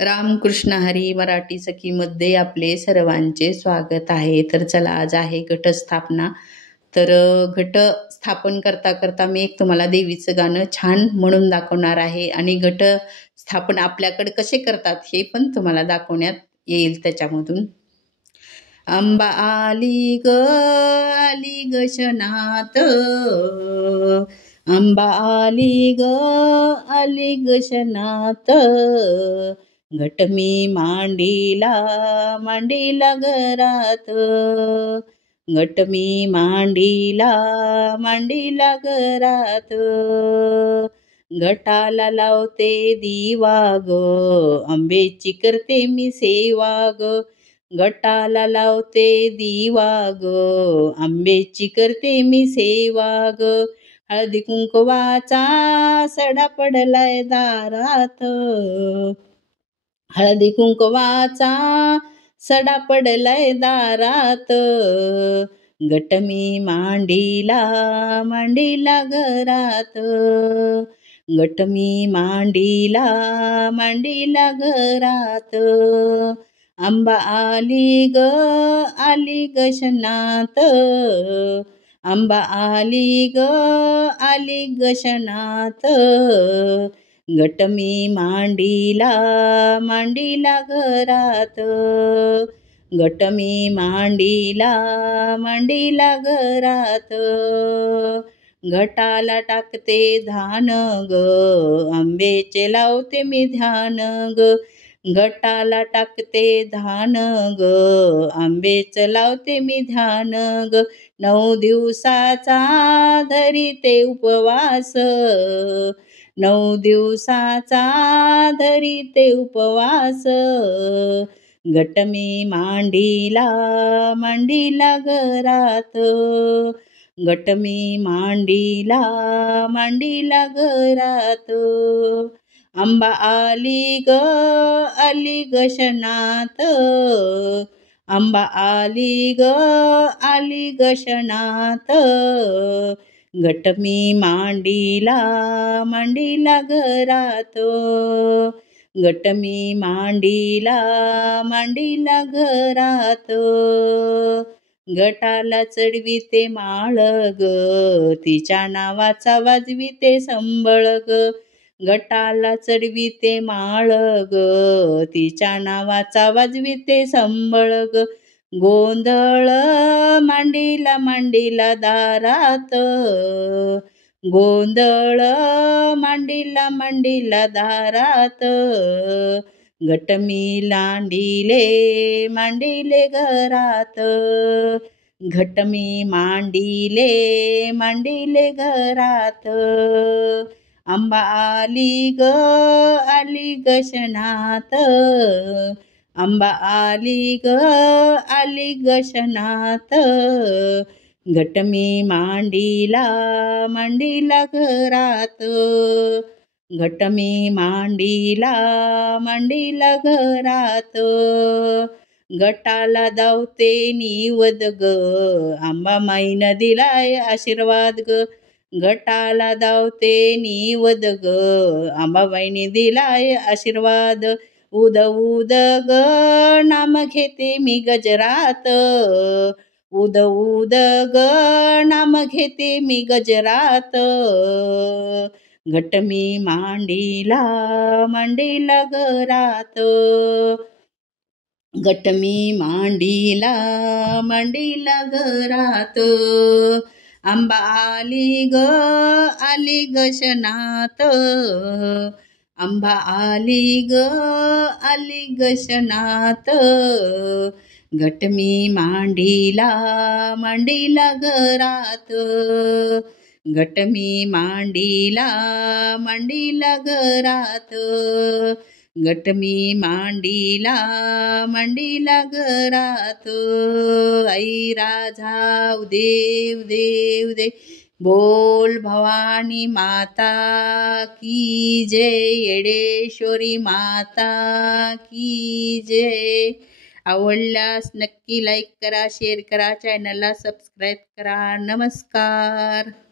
रामकृष्ण हरी मराठी सखीमध्ये आपले सर्वांचे स्वागत आहे. तर चला, आज आहे घटस्थापना. तर घट स्थापन करता करता मी एक तुम्हाला देवीचं गाणं छान म्हणून दाखवणार आहे आणि घट स्थापन आपल्याकडे कसे करतात हे पण तुम्हाला दाखवण्यात येईल त्याच्यामधून. अंबा आली ग शनात, अंबा आली ग शनात, घट मी मांडीला घरात, घट मी मांडीला घरात, घटाला लावते दिवा ग, आंबेची करते मी सेवा ग, घटाला लावते दिवा ग, आंबेची करते मी सेवा ग, हळदी कुंकवाचा सडा पडलाय दारात, हळदी कुंकवाचा सडा पडलाय दारात, घट मी मांडीला घरात, घट मी मांडीला घरात, अंबा आली ग शनात, अंबा आली ग शनात, घट मी मांडीला घरात, घट मी मांडीला घरात, घटाला टाकते धान ग, आंबेचे लावते मी ध्यान ग, घटाला टाकते धान ग, आंबेच लावते मी ध्यान ग, 9 दिवसाचा धरीते उपवास, 9 दिवसाचा धरीते उपवास, घट मी मांडीला घरात, घट मी मांडीला घरात, अंबा आली ग शनात, अंबा आली ग शनात, घट मी मांडीला घरात, घट मी मांडीला घरात, घटाला चढविते माळ ग, तिच्या नावाचा वाजविते संबळ ग, घटाला चढविते माळ ग, तिच्या नावाचा वाजविते संबळ ग, गोंधळ मांडीला दारात, गोंधळ मांडीला दारात, घट मी मांडीले घरात, घट मी मांडीले घरात, अंबा आली ग शनात, अंबा आली ग शनात, घट मी मांडीला घरात, घट मी मांडीला घरात, घटाला दावते निवद ग, आंबा माईनं दिलाय आशीर्वाद ग, घटाला दावते निवद ग, आंबाबाईने दिलाय आशीर्वाद, उद ग नाम घेते मी गजरात, उद ग नाम घेते मी गजरात, घट मी मांडीला घरात, घट मी मांडीला घरात, अंबा आली ग शनात, अंबा आली ग शनात, घट मी मांडीला घरात, घट मी मांडीला घरात, घट मी मांडीला घरात, आई राजा देव देव दे, बोल भवानी माता की जय, येडेश्वरी माता की जय. आवडल्यास नक्की लाईक करा, शेअर करा, चॅनलला सबस्क्राईब करा. नमस्कार.